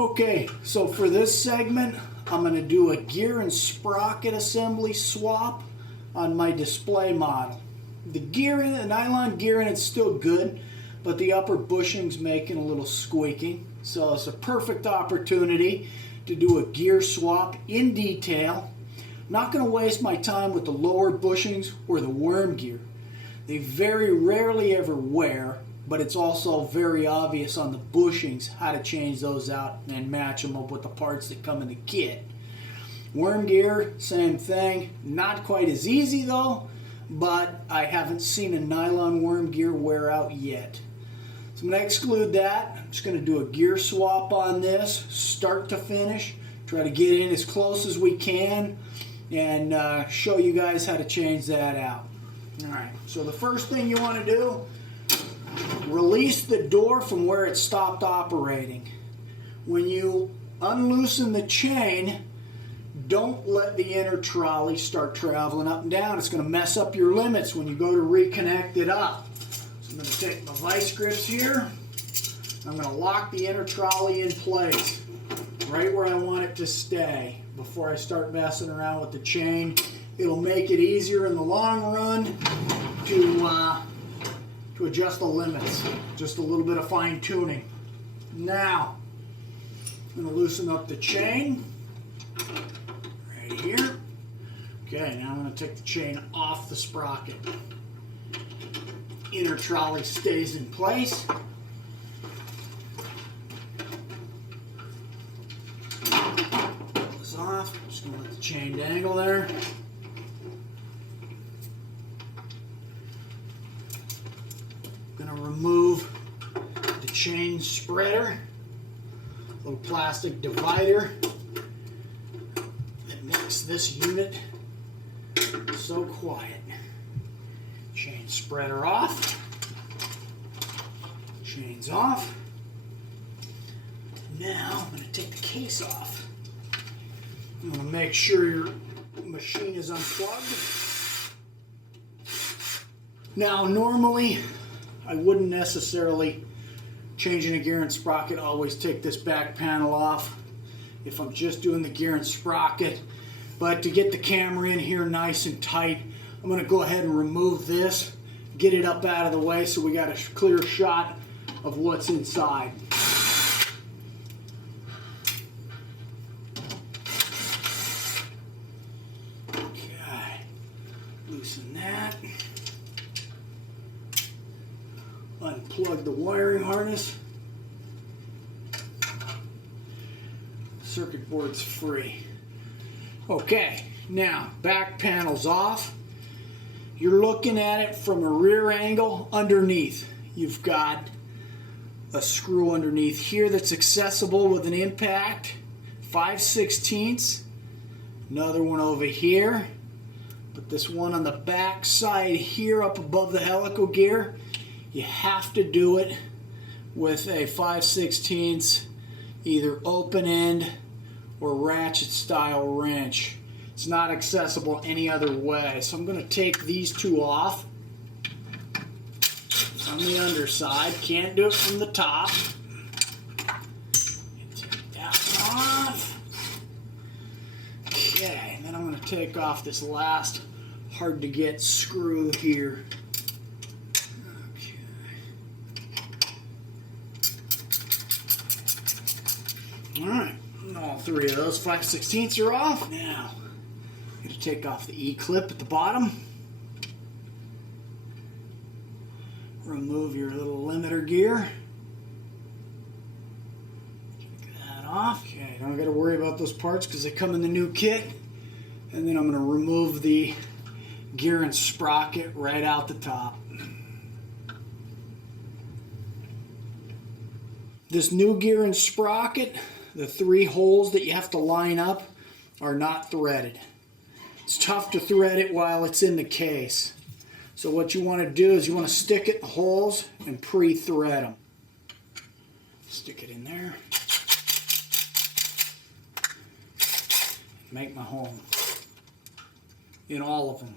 Okay, so for this segment, I'm going to do a gear and sprocket assembly swap on my display model. The nylon gear in it's still good, but the upper bushing's making a little squeaking. So it's a perfect opportunity to do a gear swap in detail. I'm not going to waste my time with the lower bushings or the worm gear. They very rarely ever wear, but it's also very obvious on the bushings how to change those out and match them up with the parts that come in the kit. Worm gear, same thing. Not quite as easy though, but I haven't seen a nylon worm gear wear out yet. So I'm going to exclude that. I'm just going to do a gear swap on this, start to finish. Try to get in as close as we can and show you guys how to change that out. Alright, so the first thing you want to do, release the door from where it stopped operating. When you unloosen the chain, don't let the inner trolley start traveling up and down. It's going to mess up your limits when you go to reconnect it up. So I'm going to take my vice grips here. I'm going to lock the inner trolley in place, right where I want it to stay. Before I start messing around with the chain, it'll make it easier in the long run to adjust the limits. Just a little bit of fine tuning. Now, I'm going to loosen up the chain right here. Okay, now I'm going to take the chain off the sprocket. Inner trolley stays in place. Pull this off. I'm just going to let the chain dangle there. Going to remove the chain spreader, little plastic divider that makes this unit so quiet. Chain spreader off, chains off. Now I'm going to take the case off. I'm going to make sure your machine is unplugged. Now normally I wouldn't necessarily, changing a gear and sprocket, always take this back panel off if I'm just doing the gear and sprocket. But to get the camera in here nice and tight, I'm going to go ahead and remove this, get it up out of the way so we got a clear shot of what's inside. Okay, loosen that. Unplug the wiring harness. Circuit board's free. Okay, now back panel's off. You're looking at it from a rear angle underneath. You've got a screw underneath here that's accessible with an impact, 5/16. Another one over here. But this one on the back side here up above the helical gear, you have to do it with a 5/16 either open end or ratchet style wrench. It's not accessible any other way. So I'm going to take these two off. It's on the underside. Can't do it from the top. Take that off. Okay, and then I'm going to take off this last hard to get screw here. Alright, all three of those 5/16 are off. Now, I'm going to take off the E-clip at the bottom. Remove your little limiter gear. Take that off. Okay, don't got to worry about those parts because they come in the new kit. And then I'm going to remove the gear and sprocket right out the top. This new gear and sprocket, the 3 holes that you have to line up are not threaded. It's tough to thread it while it's in the case. So what you want to do is you want to stick it in the holes and pre-thread them. Stick it in there. Make my home in all of them.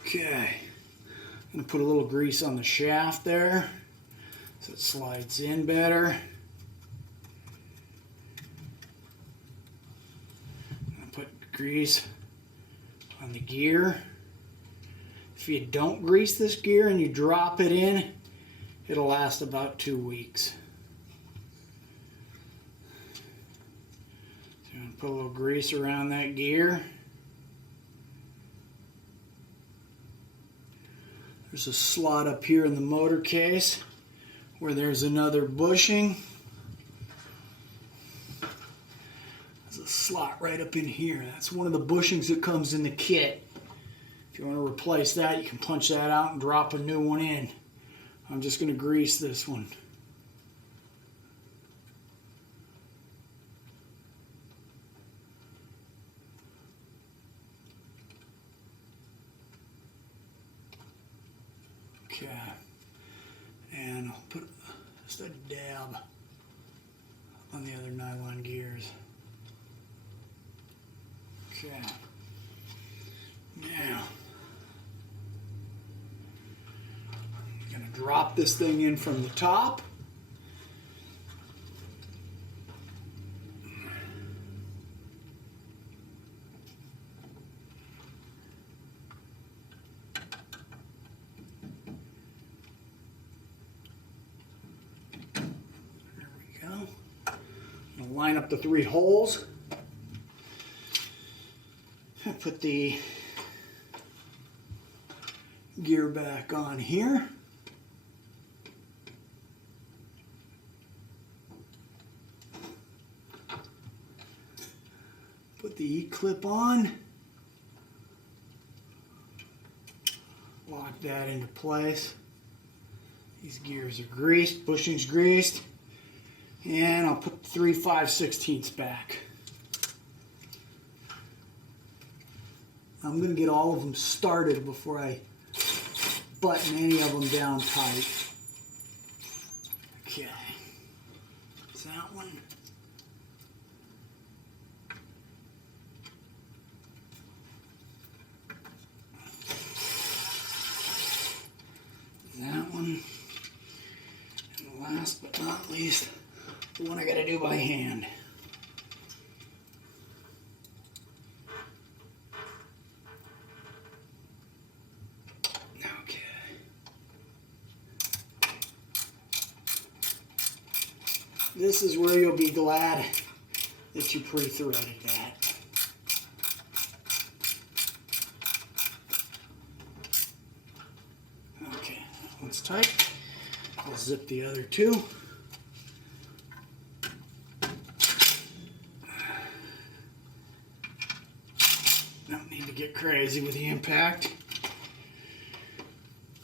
Okay. I'm going to put a little grease on the shaft there. so it slides in better. I'll put grease on the gear. If you don't grease this gear and you drop it in, it'll last about 2 weeks. So I'm going to put a little grease around that gear. There's a slot up here in the motor case where there's another bushing. There's a slot right up in here. That's one of the bushings that comes in the kit. If you want to replace that, you can punch that out and drop a new one in. I'm just going to grease this one. Okay, and I'll put just a dab on the other nylon gears. Okay, now I'm going to drop this thing in from the top. Line up the 3 holes. Put the gear back on here. Put the E-clip on. Lock that into place. These gears are greased, bushing's greased. And I'll put 3 5/16 back. I'm going to get all of them started before I button any of them down tight. Okay. Is that one? That one. And last but not least, the one I got to do by hand. Okay. This is where you'll be glad that you pre-threaded that. Okay, that one's tight. I'll zip the other 2. Don't need to get crazy with the impact.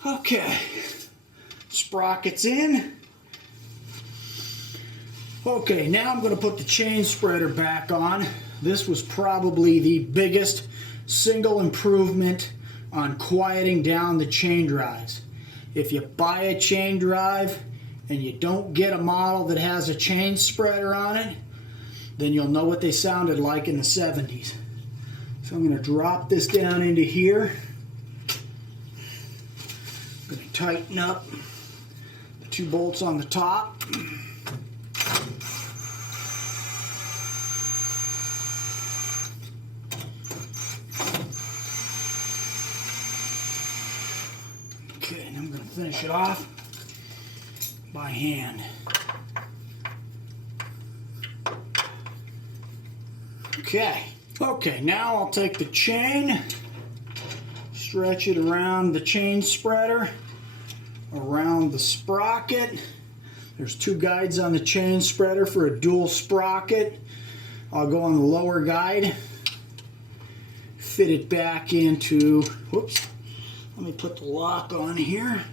Okay, sprockets in. Okay, now I'm going to put the chain spreader back on. This was probably the biggest single improvement on quieting down the chain drives. If you buy a chain drive and you don't get a model that has a chain spreader on it, then you'll know what they sounded like in the 70s. So I'm going to drop this down into here. I'm going to tighten up the 2 bolts on the top. Okay, and I'm going to finish it off by hand. Okay, now I'll take the chain, stretch it around the chain spreader, around the sprocket. There's 2 guides on the chain spreader for a dual sprocket. I'll go on the lower guide, fit it back into, whoops, let me put the lock on here,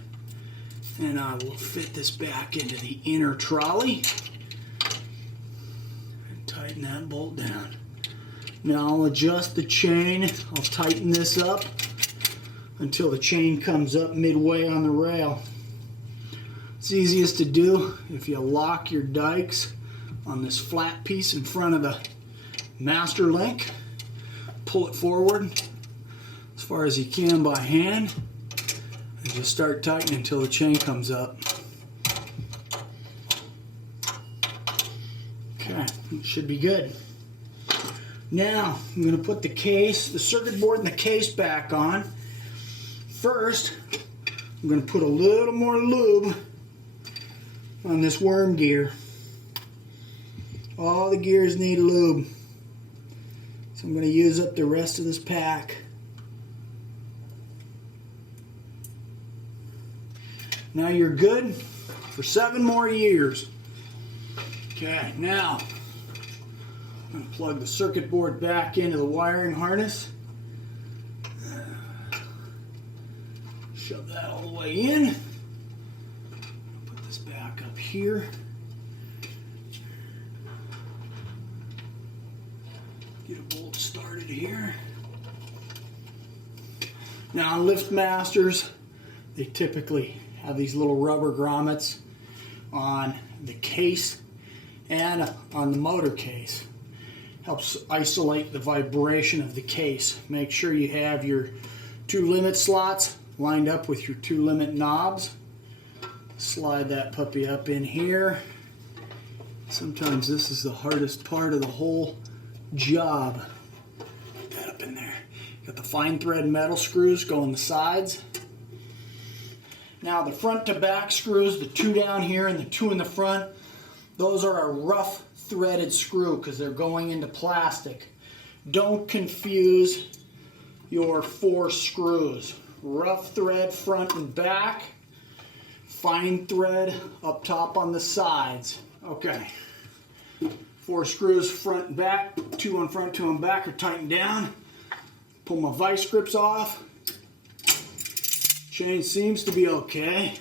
and I will fit this back into the inner trolley and tighten that bolt down. Now I'll adjust the chain. I'll tighten this up until the chain comes up midway on the rail. It's easiest to do if you lock your dikes on this flat piece in front of the master link. Pull it forward as far as you can by hand and just start tightening until the chain comes up. Okay, should be good. Now, I'm going to put the circuit board and the case back on. First, I'm going to put a little more lube on this worm gear. All the gears need lube. So I'm going to use up the rest of this pack. Now you're good for 7 more years. Okay, now I'm going to plug the circuit board back into the wiring harness. Shove that all the way in. Put this back up here. Get a bolt started here. Now on Liftmasters, they typically have these little rubber grommets on the case and on the motor case. Helps isolate the vibration of the case. Make sure you have your 2 limit slots lined up with your 2 limit knobs. Slide that puppy up in here. Sometimes this is the hardest part of the whole job. Put that up in there. Got the fine thread metal screws going the sides. Now the front to back screws, the 2 down here and the 2 in the front, those are a rough threaded screw because they're going into plastic. Don't confuse your 4 screws. Rough thread front and back, fine thread up top on the sides. Okay, 4 screws front and back, 2 on front, 2 on back are tightened down. Pull my vice grips off. Chain seems to be okay,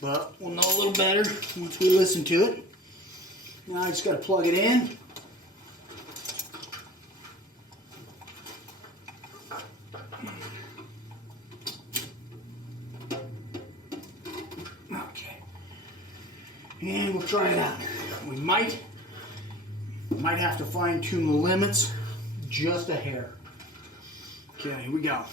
but we'll know a little better once we listen to it. Now I just got to plug it in. Okay, and we'll try it out. We might have to fine tune the limits just a hair. Okay, here we go.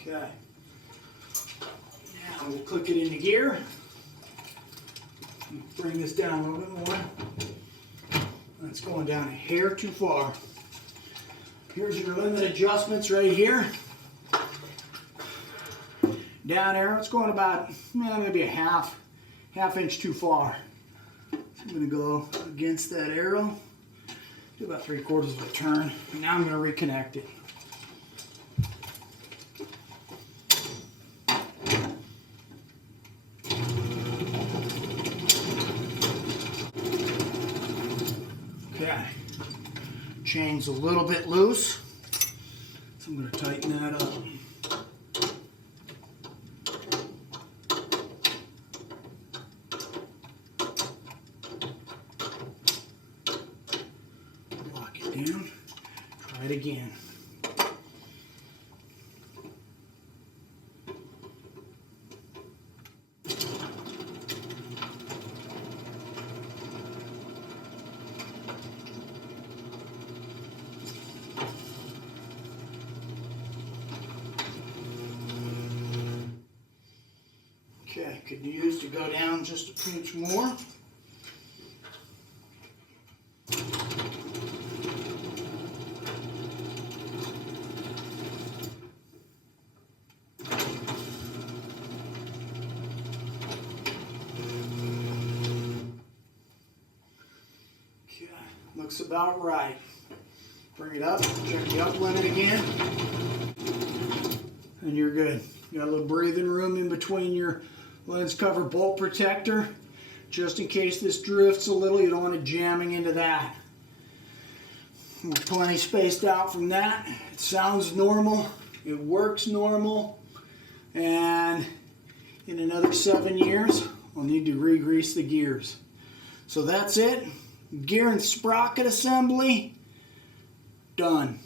Okay. Now we'll click it into gear. Bring this down a little bit more. That's going down a hair too far. Here's your limit adjustments right here. Down arrow, it's going about maybe a half inch too far. So I'm going to go against that arrow, do about 3/4 of a turn, and now I'm going to reconnect it. Okay, chain's a little bit loose, so I'm going to tighten that up. Lock it down, try it again. Okay, could use to go down just a pinch more. Okay, looks about right. Bring it up, check the up limit again, and you're good. You got a little breathing room in between your lens cover bolt protector, just in case this drifts a little. You don't want it jamming into that. We're plenty spaced out from that. It sounds normal, it works normal, and in another 7 years I'll need to re-grease the gears. So that's it. Gear and sprocket assembly done.